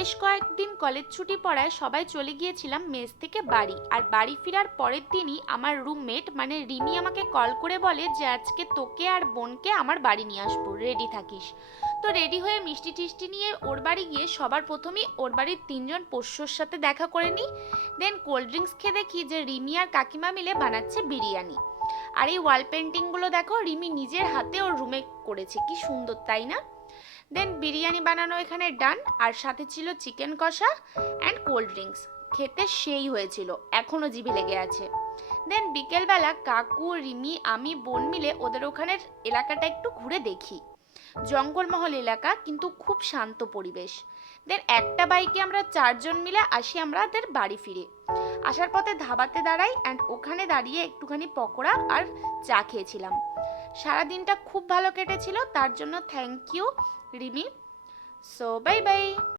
বেশ কয়েকদিন কলেজ ছুটি পড়ায় সবাই চলে গিয়েছিলাম মেস থেকে বাড়ি। আর বাড়ি ফেরার পরের দিনই আমার রুমমেট মানে রিমি আমাকে কল করে বলে যে আজকে তোকে আর বোনকে আমার বাড়ি নিয়ে আসবো, রেডি থাকিস। তো রেডি হয়ে মিষ্টি টিষ্টি নিয়ে ওর বাড়ি গিয়ে সবার প্রথমেই ওর বাড়ির তিনজন পোষ্যর সাথে দেখা করে নিই। দেন কোল্ড ড্রিঙ্কস খেয়ে দেখি যে রিমি আর কাকিমা মিলে বানাচ্ছে বিরিয়ানি। আর এই ওয়াল পেন্টিংগুলো দেখো রিমি নিজের হাতে ওর রুমে করেছে, কি সুন্দর তাই না? দেন বিরিয়ানি বানানো এখানে ডান, আর সাথে ছিল চিকেন কষা অ্যান্ড কোল্ড ড্রিঙ্কস। খেতে সেই হয়েছিল, এখনও জিভে লেগে আছে। দেন বিকেলবেলা কাকু, রিমি, আমি, বোন মিলে ওদের ওখানের এলাকাটা একটু ঘুরে দেখি। জঙ্গলমহল এলাকা, কিন্তু খুব শান্ত পরিবেশ। দেন একটা বাইকে আমরা চারজন মিলে আসি আমাদের বাড়ি ফিরে। আসার পথে ধাবাতে দাঁড়াই অ্যান্ড ওখানে দাঁড়িয়ে একটুখানি পকোড়া আর চা খেয়েছিলাম। সারাদিনটা খুব ভালো কেটেছিল, তার জন্য thank you Rimi. So bye by.